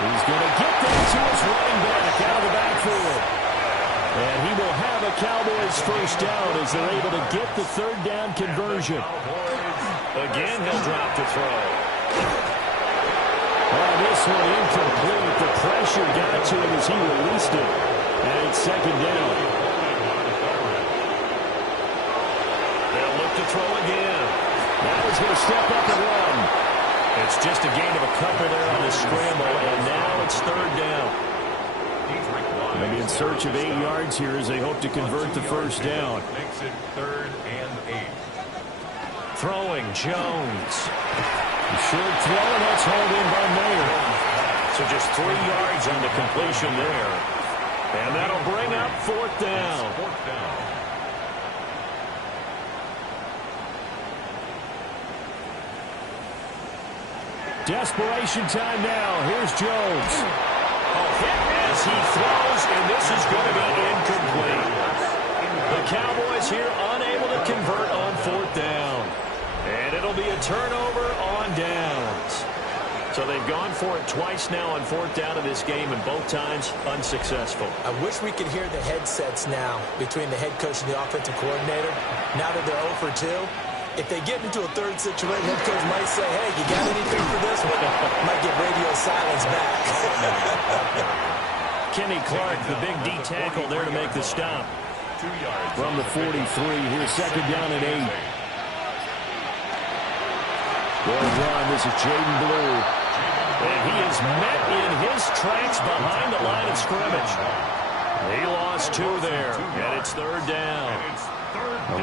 He's going to get that to his running back out of the backfield. And he will have a Cowboys first down as they're able to get the 3rd down conversion. Again, he'll drop to throw. Oh, this one incomplete. The pressure got to him as he released it. And it's 2nd down. They'll look to throw again. Now he's going to step up and run. It's just a gain of a couple there on the scramble, and now it's 3rd down. Maybe in search of 8 yards here as they hope to convert the first down. makes it 3rd and 8. Throwing, Jones. Short throw, and that's hauled in by Mayer. So just 3 yards on the completion there. And that'll bring up 4th down. 4th down. Desperation time now. Here's Jones. A hit as he throws, and this is going to be incomplete. The Cowboys here unable to convert on 4th down. And it'll be a turnover on downs. So they've gone for it twice now on 4th down of this game, and both times unsuccessful. I wish we could hear the headsets now between the head coach and the offensive coordinator. Now that they're 0 for 2, if they get into a 3rd situation, head coach might say, hey, you got anything for this one? Might get radio silence back. Kenny Clark, the big D tackle there to make the stop. 2 yards. From the 43, here's 2nd down and 8. Well run, this is Jaden Blue. And he is met in his tracks behind the line of scrimmage. He lost 2 there, and it's 3rd down.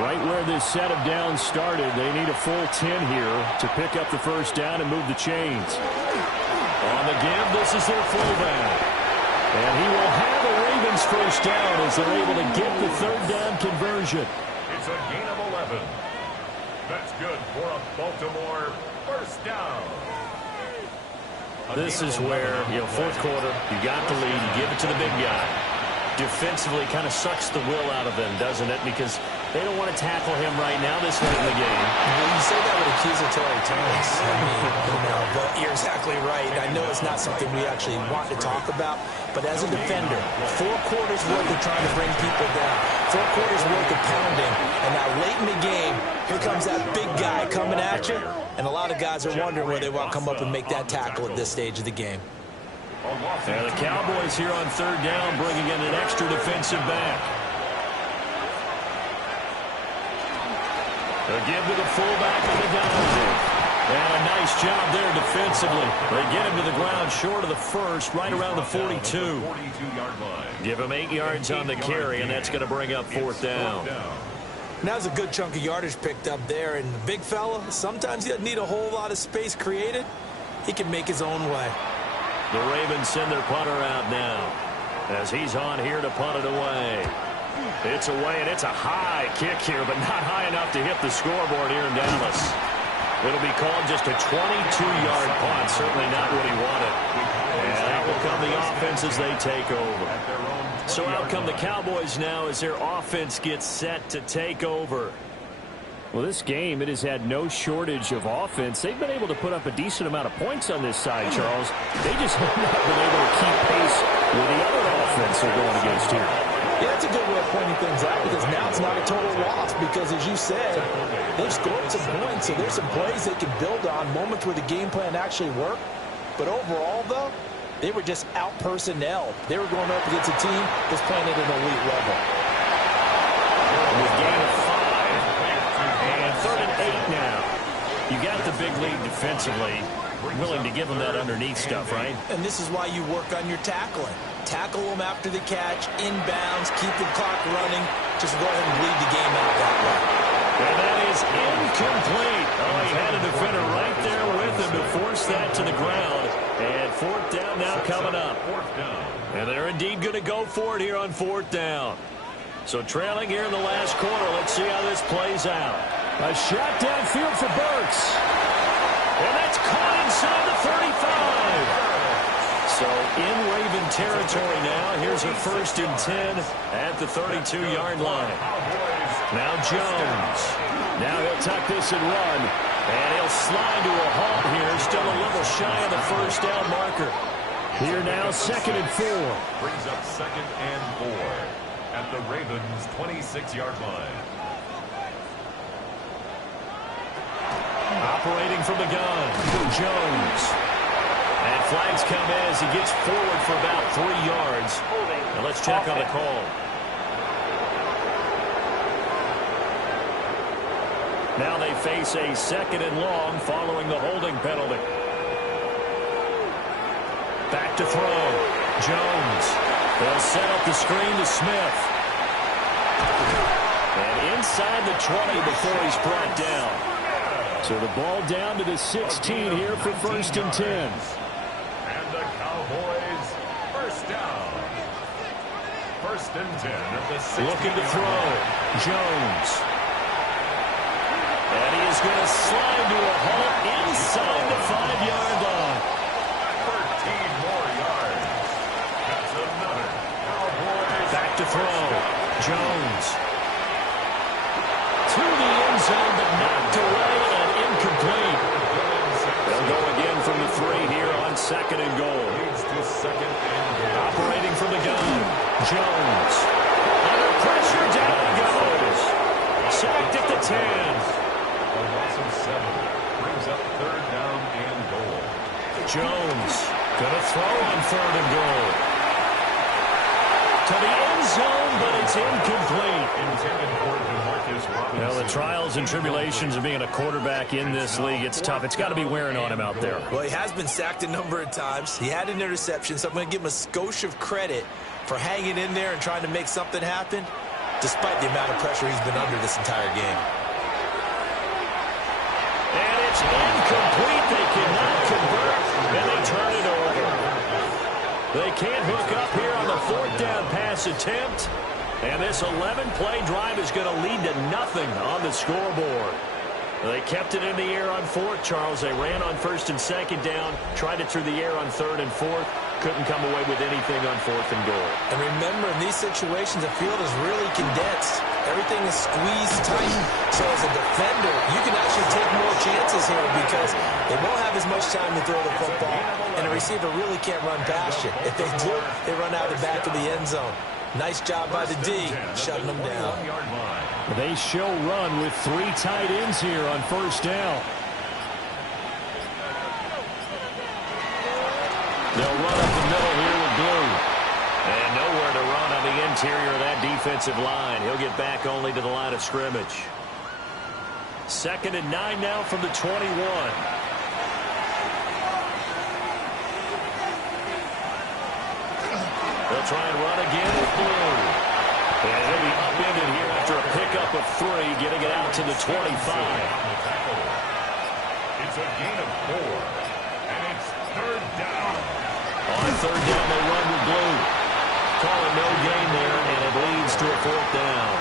Right where this set of downs started, they need a full 10 here to pick up the first down and move the chains. On the give, this is their fullback. And he will have a Ravens first down as they're able to get the 3rd down conversion. It's a gain of 11. That's good for a Baltimore first down. This is where, 4th quarter, you got the lead, you give it to the big guy. Defensively kind of sucks the will out of them, doesn't it? Because they don't want to tackle him right now this late in the game. Well, you say that with accusatory tones. I mean, but you're exactly right. I know it's not something we actually want to talk about, but as a defender, 4 quarters worth of trying to bring people down, 4 quarters worth of pounding, and now late in the game, here comes that big guy coming at you, and a lot of guys are wondering where they want to come up and make that tackle at this stage of the game. And the Cowboys here on 3rd down bringing in an extra defensive back. They'll give to the fullback on the dive. And a nice job there defensively. They get him to the ground short of the first, right around the 42. 42-yard line. Give him 8 yards on the carry, and that's going to bring up 4th down. Now's a good chunk of yardage picked up there, and the big fella, sometimes he doesn't need a whole lot of space created. He can make his own way. The Ravens send their punter out now. as he's on here to punt it away. It's away, and it's a high kick here, but not high enough to hit the scoreboard here in Dallas. It'll be called just a 22-yard punt, certainly not what he wanted. And out will come the offense as they take over. So out come the Cowboys now as their offense gets set to take over. Well, this game, it has had no shortage of offense. They've been able to put up a decent amount of points on this side, Charles. They just have not been able to keep pace with the other offense they're going against here. Yeah, that's a good way of pointing things out because now it's not a total loss because, as you said, they've scored some points, so there's some plays they can build on, moments where the game plan actually worked. But overall, though, they were just out-personnel. They were going up against a team that's playing at an elite level. With gain of 5, and 3rd and 8 now. You got the big lead defensively. Willing to give them that underneath stuff, right? And this is why you work on your tackling. Tackle them after the catch, inbounds, keep the clock running. Just go ahead and bleed the game out that way. And that is incomplete. Oh, he had a defender right there with him to force that to the ground. And 4th down now coming up. And they're indeed going to go for it here on 4th down. So trailing here in the last quarter. Let's see how this plays out. A shot downfield for Burks. And that's caught inside the 35. So in Raven territory now. Here's a 1st and 10 at the 32-yard line. Now Jones. Now he'll tuck this and run. And he'll slide to a halt here. Still a little shy of the 1st down marker. Here now, 2nd and 4. Brings up 2nd and 4 at the Ravens' 26-yard line. Operating from the gun, Jones. And flags come in as he gets forward for about 3 yards. And let's check on the call. Now they face a 2nd and long following the holding penalty. Back to throw. Jones. They'll set up the screen to Smith. And inside the 20 before he's brought down. So the ball down to the 16 here for 1st and 10. And the Cowboys, 1st down. 1st and 10 at the 16. Looking to throw. Jones. And he is going to slide to a halt inside the 5-yard line. 13 more yards. That's another Cowboys. Back to throw. Jones. To the end zone, but knocked away and incomplete. They'll go again from the 3 here on 2nd and goal. Leads to 2nd and goal. Operating from the gun. Jones. Under pressure, down he goes. Sacked at the 10. A loss of 7 brings up 3rd down and goal. Jones gonna throw on 3rd and goal. To the end zone, but it's incomplete. Intended for DeMarcus Robinson. Well, the trials and tribulations of being a quarterback in this league, it's tough. It's got to be wearing on him out there. Well, he has been sacked a number of times. He had an interception, so I'm going to give him a skosh of credit for hanging in there and trying to make something happen, despite the amount of pressure he's been under this entire game. And it's incomplete. They cannot convert, and they turn it over. They can't hook up here on the 4th down pass attempt. And this 11-play drive is going to lead to nothing on the scoreboard. They kept it in the air on 4th, Charles. They ran on 1st and 2nd down, tried it through the air on 3rd and 4th. Couldn't come away with anything on 4th and goal. And remember, in these situations, the field is really condensed. Everything is squeezed tight. So as a defender, you can actually take more chances here because they won't have as much time to throw the football, and the receiver really can't run past you. If they do, they run out the back of the end zone. Nice job by the D, shutting them down. They show run with 3 tight ends here on 1st down. They'll run up the middle here with Blue. And nowhere to run on the interior of that defensive line. He'll get back only to the line of scrimmage. 2nd and 9 now from the 21. They'll try and run again with Blue. And he'll be upended here after a pickup of 3, getting it out to the 25. It's a gain of 4, and it's 3rd down. On 3rd down, they run with Blue. Call it no gain there, and it leads to a 4th down.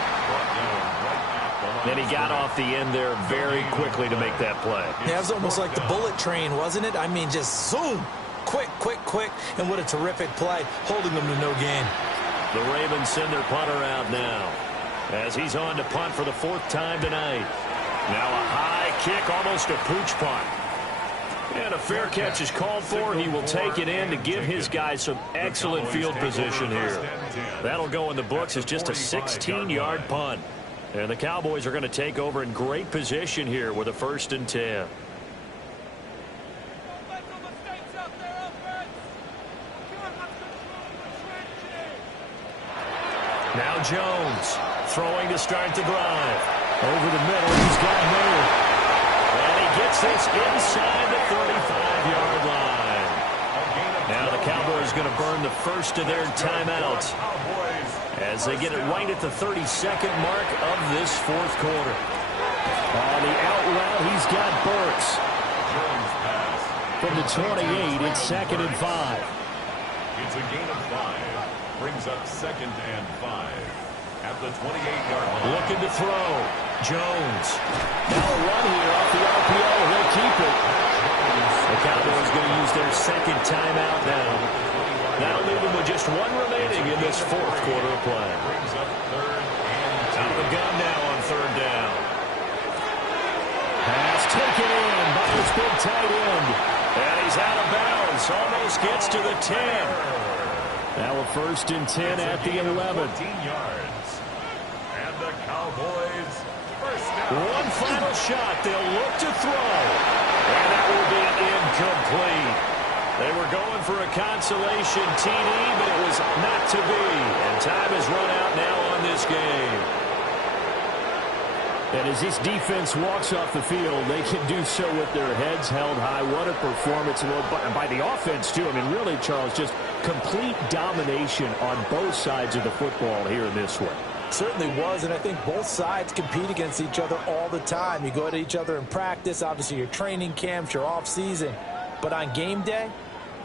And he got off the end there very quickly to make that play. Yeah, it was almost like the bullet train, wasn't it? I mean, just zoom. Quick, quick, quick. And what a terrific play, holding them to no gain. The Ravens send their punter out now as he's on to punt for the 4th time tonight. Now a high kick, almost a pooch punt. And a fair catch is called for. He will take it in to give his guys some excellent field position here. That'll go in the books as just a 16-yard punt. And the Cowboys are going to take over in great position here with a 1st and 10. Now Jones throwing to start the drive. Over the middle, he's got moved. And he gets this inside the 35-yard line. Now the Cowboys going to burn the first of their timeouts as they get it right at the 32nd mark of this 4th quarter. On the out route, he's got Burks. From the 28, it's 2nd and 5. It's a gain of 5. Brings up 2nd and 5. At the 28-yard line. Looking to throw. Jones. Now a run here off the RPO. He'll keep it. The Cowboys going to use their 2nd timeout now. That'll leave them with just 1 remaining in this 4th quarter of play. Brings up 3rd and 2. Out of the gun now on 3rd down. Pass taken in by his big tight end. And he's out of bounds. Almost gets to the 10. Now a 1st and 10 at the 11. 14 yards. And the Cowboys first down. One final shot. They'll look to throw. And that will be incomplete. They were going for a consolation TD, but it was not to be. And time has run out now on this game. And as this defense walks off the field, they can do so with their heads held high. What a performance by the offense, too. I mean, really, Charles, just complete domination on both sides of the football here in this one. Certainly was, and I think both sides compete against each other all the time. You go at each other in practice, obviously your training camps, your off-season. But on game day,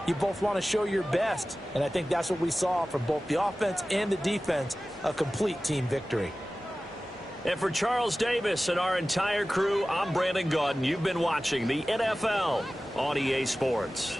you both want to show your best. And I think that's what we saw from both the offense and the defense, a complete team victory. And for Charles Davis and our entire crew, I'm Brandon Gaudin. You've been watching the NFL on EA Sports.